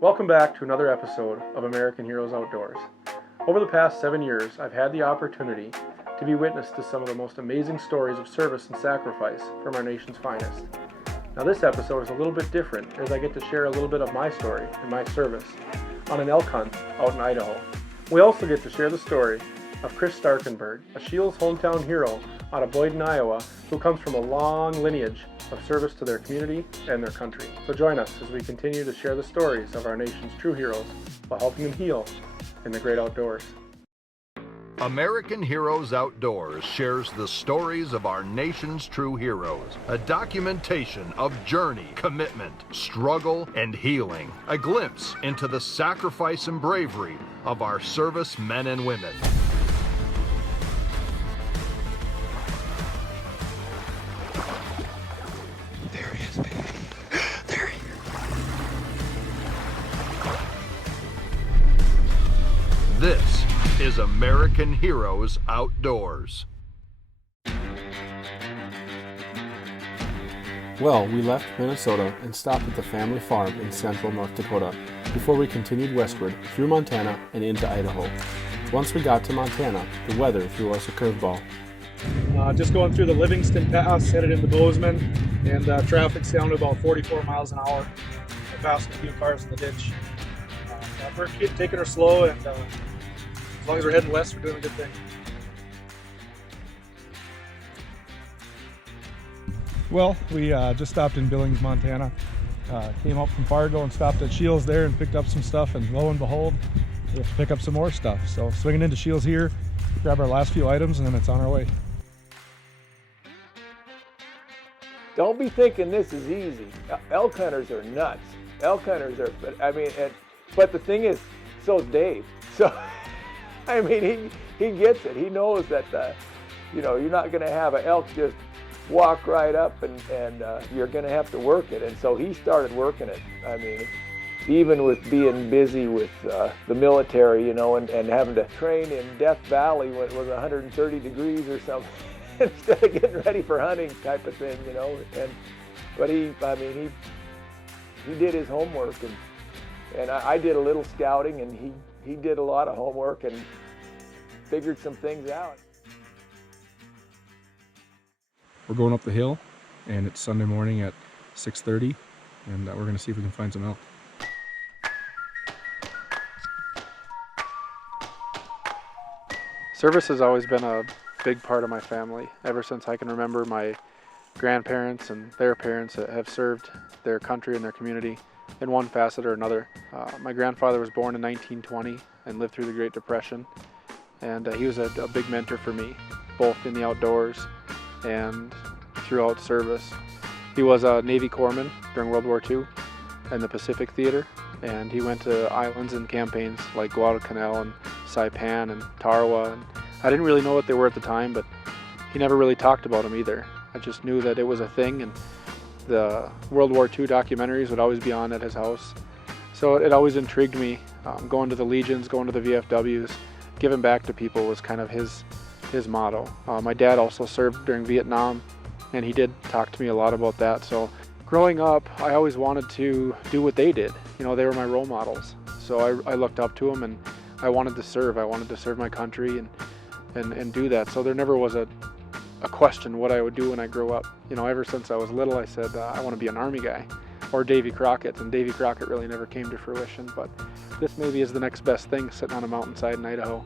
Welcome back to another episode of American Heroes Outdoors. Over the past 7 years, I've had the opportunity to be witness to some of the most amazing stories of service and sacrifice from our nation's finest. Now this episode is a little bit different as I get to share a little bit of my story and my service on an elk hunt out in Idaho. We also get to share the story of Chris Starkenburg, a SCHEELS Hometown Hero out of Boyden, Iowa, who comes from a long lineage of service to their community and their country. So join us as we continue to share the stories of our nation's true heroes while helping them heal in the great outdoors. American Heroes Outdoors shares the stories of our nation's true heroes, a documentation of journey, commitment, struggle, and healing, a glimpse into the sacrifice and bravery of our service men and women. There he is, baby. There he is. This is American Heroes Outdoors. Well, we left Minnesota and stopped at the family farm in central North Dakota before we continued westward through Montana and into Idaho. Once we got to Montana, the weather threw us a curveball. Just going through the Livingston Pass, headed into Bozeman, and traffic's down to about 44 miles an hour. I passed a few cars in the ditch. We're taking her slow, and as long as we're heading west, we're doing a good thing. Well, we just stopped in Billings, Montana. Came up from Fargo and stopped at SCHEELS there and picked up some stuff, and lo and behold, we have to pick up some more stuff. So swinging into SCHEELS here, grab our last few items, and then it's on our way. Don't be thinking this is easy. Elk hunters are nuts. Elk hunters are, but the thing is, so is Dave. So, I mean, he gets it. He knows that, you're not going to have an elk just walk right up and you're going to have to work it. And so he started working it. I mean, even with being busy with the military, and having to train in Death Valley when it was 130 degrees or something, instead of getting ready for hunting type of thing, But he did his homework, and I did a little scouting, and he did a lot of homework and figured some things out. We're going up the hill, and it's Sunday morning at 6:30, and we're going to see if we can find some elk. Service has always been a big part of my family. Ever since I can remember, my grandparents and their parents have served their country and their community in one facet or another. My grandfather was born in 1920 and lived through the Great Depression, and he was a big mentor for me, both in the outdoors and throughout service. He was a Navy corpsman during World War II in the Pacific Theater, and he went to islands and campaigns like Guadalcanal and Saipan and Tarawa. And I didn't really know what they were at the time, but he never really talked about them either. I just knew that it was a thing, and the World War II documentaries would always be on at his house. So it always intrigued me. Going to the Legions, going to the VFWs, giving back to people was kind of his motto. My dad also served during Vietnam, and he did talk to me a lot about that. So growing up, I always wanted to do what they did. They were my role models. So I looked up to them, and I wanted to serve. I wanted to serve my country and do that. So there never was a question what I would do when I grew up. Ever since I was little, I said I want to be an Army guy or Davy Crockett, and Davy Crockett really never came to fruition, but this maybe is the next best thing, sitting on a mountainside in Idaho.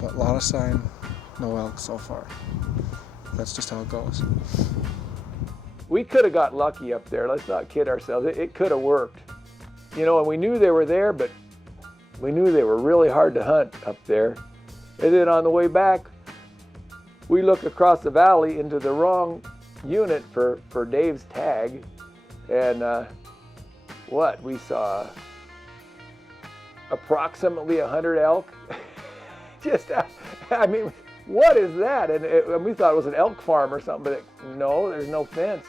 But a lot of sign, no elk so far. That's just how it goes. We could have got lucky up there. Let's not kid ourselves. It could have worked. And we knew they were there, but we knew they were really hard to hunt up there. And then on the way back, we look across the valley into the wrong unit for Dave's tag, and what we saw approximately 100 elk. Just, I mean, what is that? And we thought it was an elk farm or something, but no, there's no fence.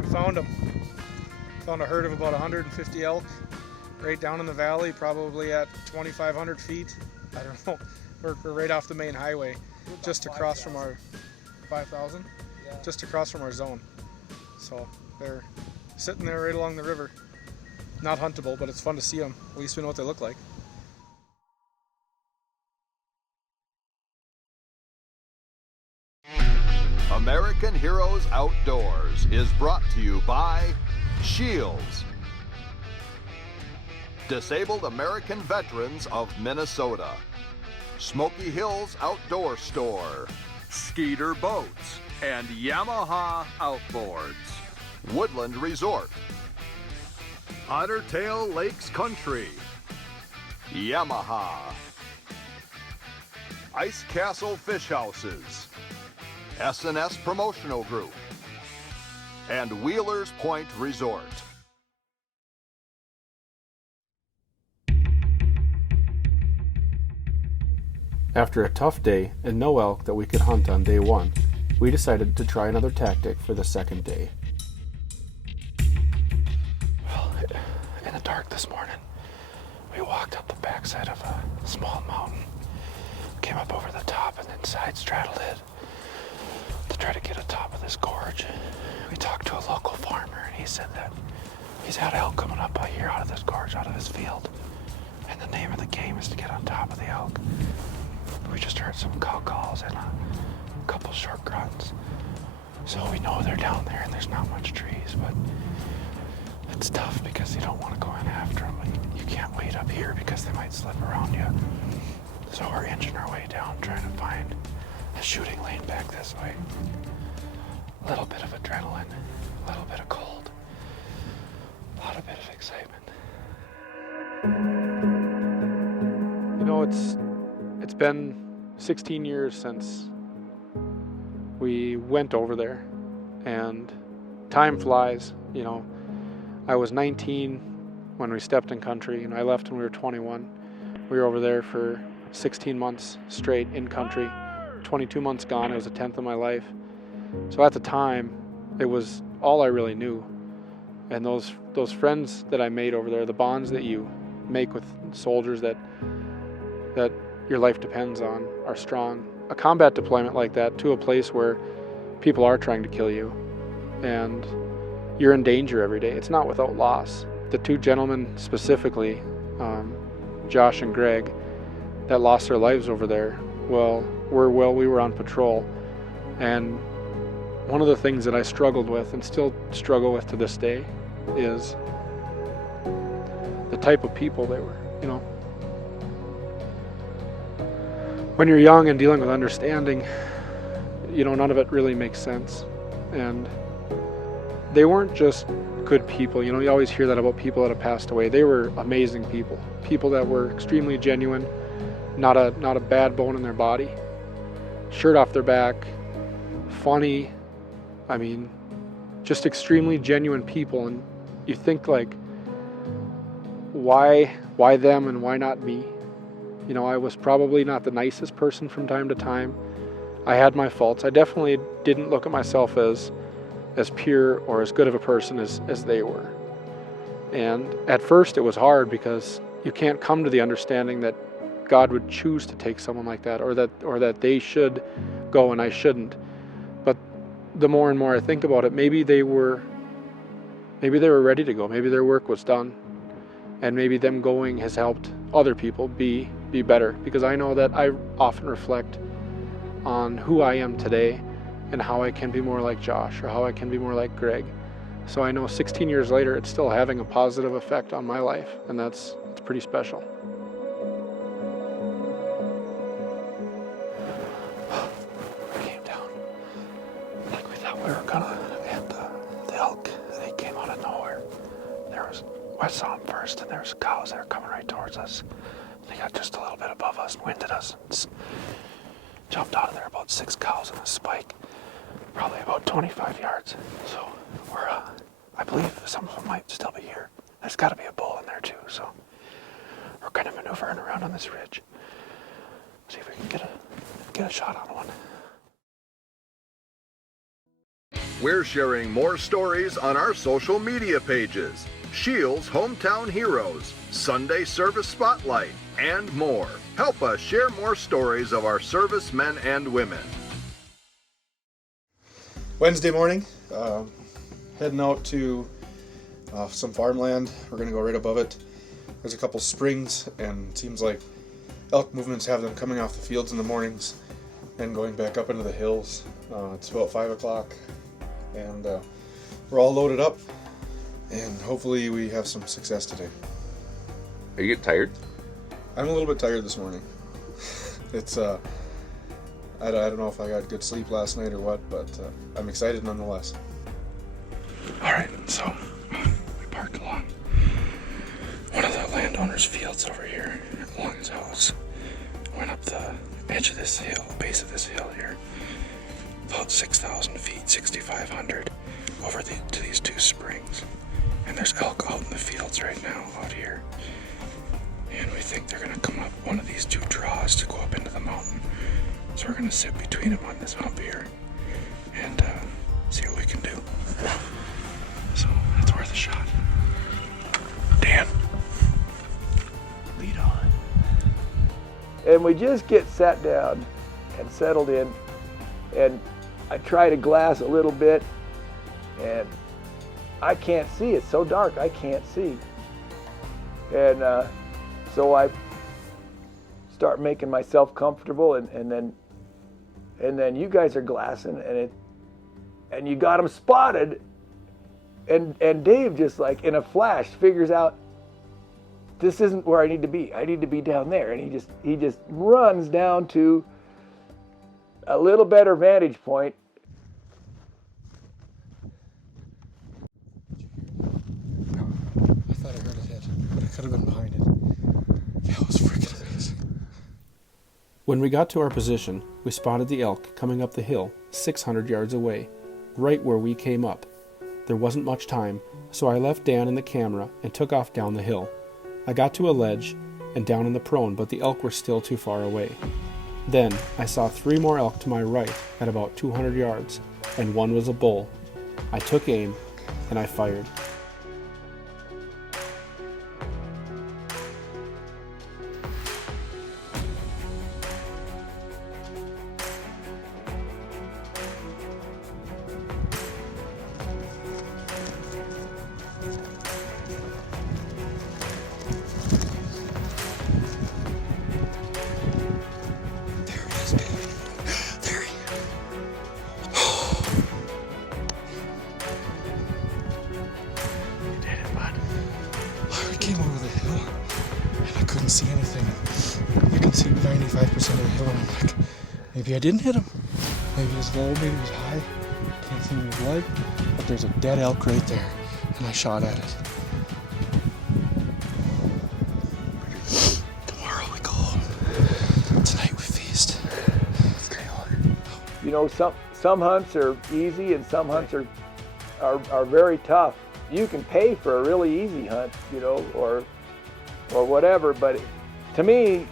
We found them. Found a herd of about 150 elk right down in the valley, probably at 2,500 feet. I don't know. We're right off the main highway, just across from our 5,000, just across from our zone. So they're sitting there right along the river. Not huntable, but it's fun to see them. At least we know what they look like. American Heroes Outdoors is brought to you by SCHEELS, Disabled American Veterans of Minnesota, Smoky Hills Outdoor Store, Skeeter Boats, and Yamaha Outboards, Woodland Resort, Ottertail Lakes Country, Yamaha, Ice Castle Fish Houses, S&S Promotional Group, and Wheelers Point Resort. After a tough day and no elk that we could hunt on day one, we decided to try another tactic for the second day. Well, in the dark this morning, we walked up the backside of a small mountain, came up over the top, and then side straddled it to try to get atop of this gorge. We talked to a local farmer, and he said that he's had elk coming up by here out of this gorge, out of his field, and the name of the game is to get on top of the elk. We just heard some cow calls and a couple short grunts, so we know they're down there and there's not much trees, but it's tough because you don't want to go in after them, but you can't wait up here because they might slip around you. So we're inching our way down, trying to find a shooting lane back this way. A little bit of adrenaline, a little bit of cold, a lot of bit of excitement. You know, it's been 16 years since we went over there, and time flies. You know, I was 19 when we stepped in country, and I left when we were 21. We were over there for 16 months straight in country, 22 months gone. It was a tenth of my life. So at the time, it was all I really knew. And those friends that I made over there, the bonds that you make with soldiers that your life depends on, are strong. A combat deployment like that to a place where people are trying to kill you and you're in danger every day, it's not without loss. The two gentlemen specifically, Josh and Greg, that lost their lives over there, we were on patrol, and one of the things that I struggled with and still struggle with to this day is the type of people they were. You know, when you're young and dealing with understanding, you know, none of it really makes sense. And they weren't just good people. You know, you always hear that about people that have passed away. They were amazing people. People that were extremely genuine, not a bad bone in their body, shirt off their back, funny. I mean, just extremely genuine people. And you think, like, why them and why not me? You know, I was probably not the nicest person from time to time. I had my faults. I definitely didn't look at myself as pure or as good of a person as they were. And at first it was hard because you can't come to the understanding that God would choose to take someone like that, or that they should go and I shouldn't. But the more and more I think about it, maybe they were ready to go. Maybe their work was done. And maybe them going has helped other people be better, because I know that I often reflect on who I am today and how I can be more like Josh or how I can be more like Greg. So I know 16 years later it's still having a positive effect on my life, and it's pretty special. We came down like we thought we were gonna, and the elk, they came out of nowhere. I saw them first, and there was cows that were coming right towards us. They got just a little bit above us and winded us. us. Jumped out of there, about 6 cows in a spike, probably about 25 yards. So we're, I believe some of them might still be here. There's got to be a bull in there too. So we're kind of maneuvering around on this ridge. See if we can get a shot on one. We're sharing more stories on our social media pages. SCHEELS Hometown Heroes, Sunday Service Spotlight, and more. Help us share more stories of our servicemen and women. Wednesday morning, heading out to some farmland. We're going to go right above it. There's a couple springs, and it seems like elk movements have them coming off the fields in the mornings and going back up into the hills. It's about 5 o'clock, and we're all loaded up, and hopefully we have some success today. Are you getting tired? I'm a little bit tired this morning. It's I don't know if I got good sleep last night or what, but I'm excited nonetheless. All right, so we parked along one of the landowner's fields over here along his house. Went up the edge of this hill, base of this hill here, about 6,000 feet, 6,500, over to these two springs. And there's elk out in the fields right now out here. And we think they're gonna come up one of these two draws to go up into the mountain. So we're gonna sit between them on this hump here and see what we can do. So that's worth a shot. Dan, lead on. And we just get sat down and settled in, and I try to glass a little bit, and I can't see. It's so dark, I can't see. And so I start making myself comfortable, and then you guys are glassing, and you got them spotted, and Dave just like in a flash figures out, this isn't where I need to be. I need to be down there, and he just runs down to a little better vantage point. I thought I heard it hit, but it could have been behind it. That was freaking amazing. When we got to our position, we spotted the elk coming up the hill 600 yards away, right where we came up. There wasn't much time, so I left Dan and the camera and took off down the hill. I got to a ledge and down in the prone, but the elk were still too far away. Then I saw 3 more elk to my right at about 200 yards, and one was a bull. I took aim and I fired. Came over the hill and I couldn't see anything. I can see 95% of the hill, and I'm like, maybe I didn't hit him. Maybe it was low, maybe it was high. Can't see his leg, but there's a dead elk right there, and I shot at it. Tomorrow we go home. Tonight we feast. You know, some hunts are easy and some hunts are very tough. You can pay for a really easy hunt, you know, or whatever. But to me,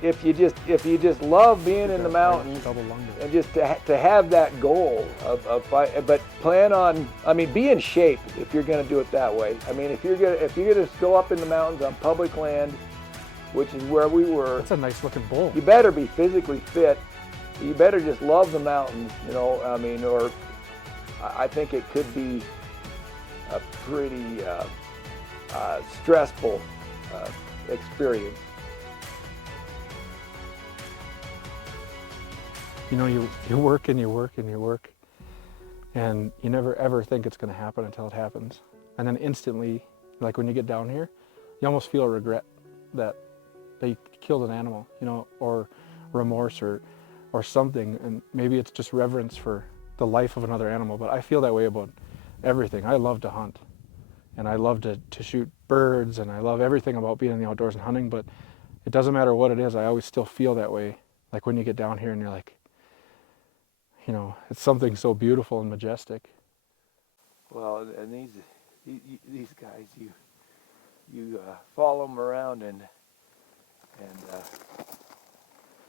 if you just love being in the mountains and just to have that goal of fight, but plan on, I mean, be in shape if you're going to do it that way. I mean, if you're gonna go up in the mountains on public land, which is where we were. That's a nice looking bull. You better be physically fit. You better just love the mountains, you know. I mean, or I think it could be a pretty stressful experience. You know, you work and you work and you work, and you never ever think it's going to happen until it happens. And then instantly, like when you get down here, you almost feel a regret that you killed an animal, you know, or remorse or something. And maybe it's just reverence for the life of another animal, but I feel that way about everything. I love to hunt, and I love to shoot birds, and I love everything about being in the outdoors and hunting, but it doesn't matter what it is, I always still feel that way. Like when you get down here and you're like, you know, it's something so beautiful and majestic. Well, and these guys, you follow them around and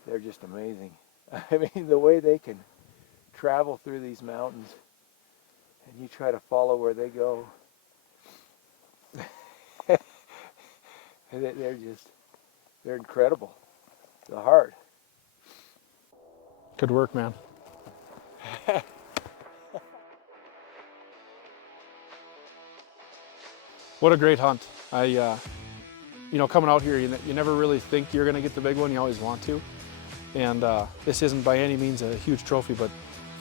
they're just amazing. I mean, the way they can travel through these mountains, and you try to follow where they go. They're incredible. The heart. Good work, man. What a great hunt. You know, coming out here, you never really think you're gonna get the big one, you always want to. And this isn't by any means a huge trophy, but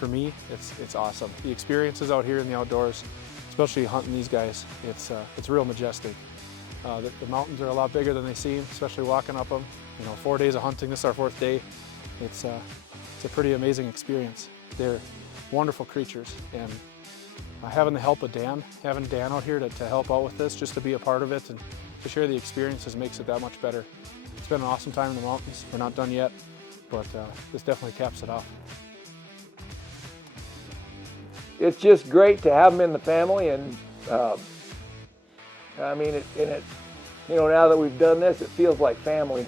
for me, it's awesome. The experiences out here in the outdoors, especially hunting these guys, it's real majestic. The mountains are a lot bigger than they seem, especially walking up them. You know, 4 days of hunting, this is our 4th day. It's a pretty amazing experience. They're wonderful creatures, and having the help of Dan, having Dan out here to help out with this, just to be a part of it and to share the experiences makes it that much better. It's been an awesome time in the mountains. We're not done yet, but this definitely caps it off. It's just great to have them in the family, and I mean, you know, now that we've done this, it feels like family.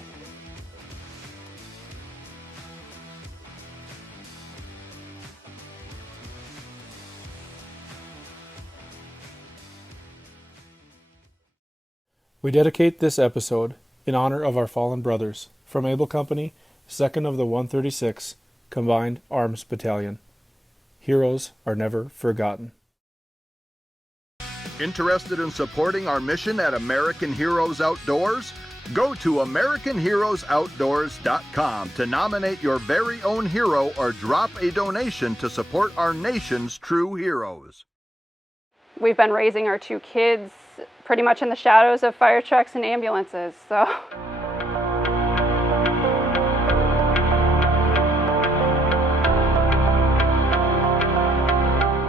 We dedicate this episode in honor of our fallen brothers from Able Company, 2nd of the 136th Combined Arms Battalion. Heroes are never forgotten. Interested in supporting our mission at American Heroes Outdoors? Go to AmericanHeroesOutdoors.com to nominate your very own hero or drop a donation to support our nation's true heroes. We've been raising our 2 kids pretty much in the shadows of fire trucks and ambulances, so.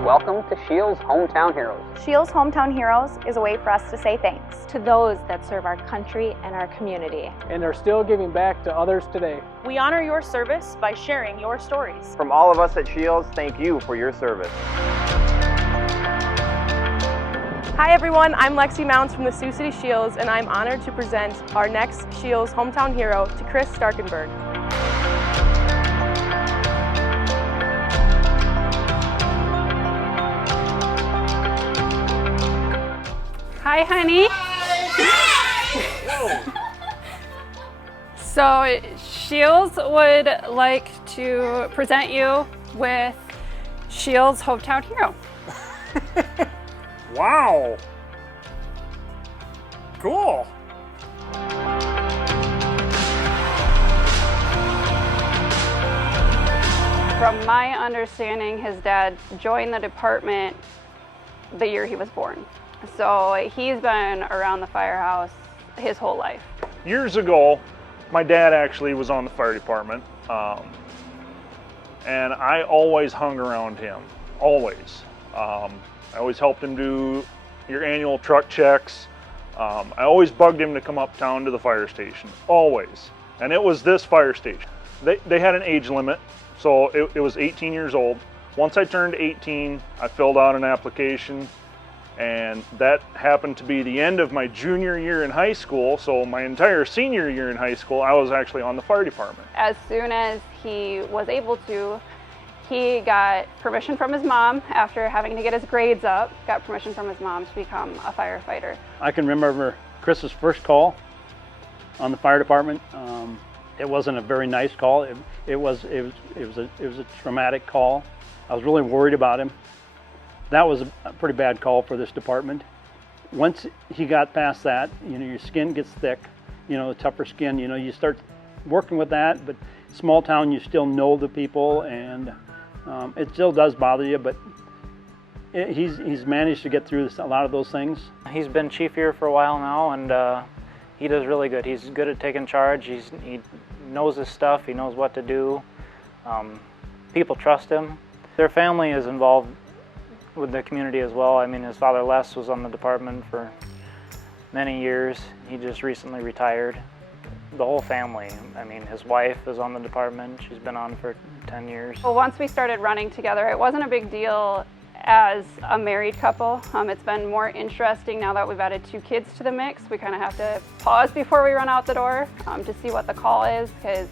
Welcome to SCHEELS Hometown Heroes. SCHEELS Hometown Heroes is a way for us to say thanks to those that serve our country and our community. And are still giving back to others today. We honor your service by sharing your stories. From all of us at SCHEELS, thank you for your service. Hi everyone, I'm Lexi Mounts from the Sioux City SCHEELS, and I'm honored to present our next SCHEELS Hometown Hero to Chris Starkenburg. Hi, honey. So, SCHEELS would like to present you with SCHEELS Hometown Hero. Wow. Cool. From my understanding, his dad joined the department the year he was born. So he's been around the firehouse his whole life. Years ago, my dad actually was on the fire department, and I always hung around him, always. I always helped him do your annual truck checks. I always bugged him to come uptown to the fire station, always. And it was this fire station. They had an age limit, so it was 18 years old. Once I turned 18, I filled out an application, and that happened to be the end of my junior year in high school, so my entire senior year in high school, I was actually on the fire department. As soon as he was able to, he got permission from his mom after having to get his grades up, got permission from his mom to become a firefighter. I can remember Chris's first call on the fire department. It wasn't a very nice call. It was a traumatic call. I was really worried about him. That was a pretty bad call for this department. Once he got past that, you know, your skin gets thick, you know, tougher skin, you know, you start working with that, but small town, you still know the people, and it still does bother you, but he's managed to get through a lot of those things. He's been chief here for a while now, and he does really good. He's good at taking charge. He knows his stuff. He knows what to do. People trust him. Their family is involved with the community as well. I mean, his father Les was on the department for many years. He just recently retired. the whole family. I mean, his wife is on the department. She's been on for 10 years. Well, once we started running together, it wasn't a big deal as a married couple. It's been more interesting now that we've added 2 kids to the mix. We kind of have to pause before we run out the door to see what the call is, because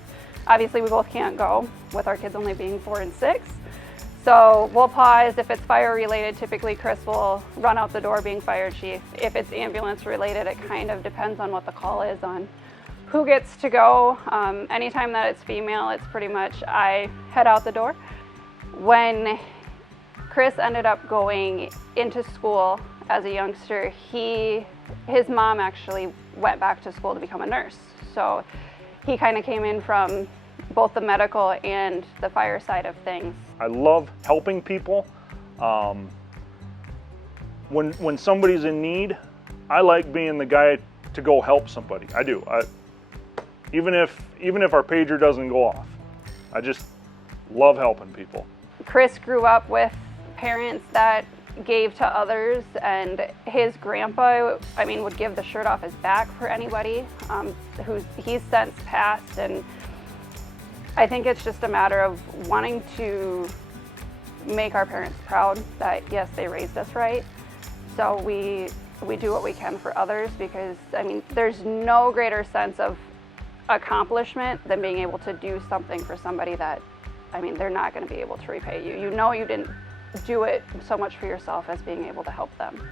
obviously we both can't go with our kids only being 4 and 6. So we'll pause. If it's fire related, typically Chris will run out the door being fire chief. If it's ambulance related, it kind of depends on what the call is on who gets to go. Anytime that it's female, it's pretty much I head out the door. When Chris ended up going into school as a youngster, his mom actually went back to school to become a nurse. So he kind of came in from both the medical and the fire side of things. I love helping people. When somebody's in need, I like being the guy to go help somebody. I do. Even if our pager doesn't go off, I just love helping people. Chris grew up with parents that gave to others, and his grandpa, I mean, would give the shirt off his back for anybody he's since passed. And I think it's just a matter of wanting to make our parents proud that yes, they raised us right. So we do what we can for others, because I mean, there's no greater sense of accomplishment than being able to do something for somebody that, I mean, they're not going to be able to repay you. You know, you didn't do it so much for yourself as being able to help them.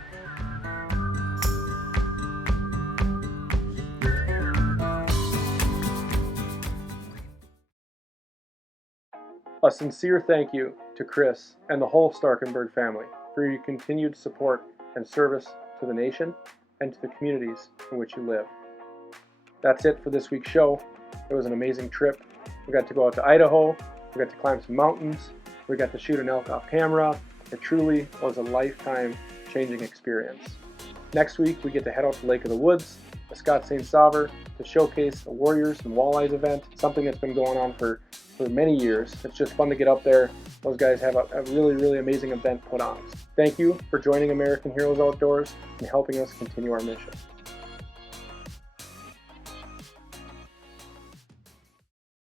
A sincere thank you to Chris and the whole Starkenburg family for your continued support and service to the nation and to the communities in which you live. That's it for this week's show. It was an amazing trip. We got to go out to Idaho, we got to climb some mountains, we got to shoot an elk off camera. It truly was a lifetime-changing experience. Next week, we get to head out to Lake of the Woods, the Scott St. Sauveur, to showcase the Warriors and Walleyes event, something that's been going on for many years. It's just fun to get up there. Those guys have a really, really amazing event put on. Thank you for joining American Heroes Outdoors and helping us continue our mission.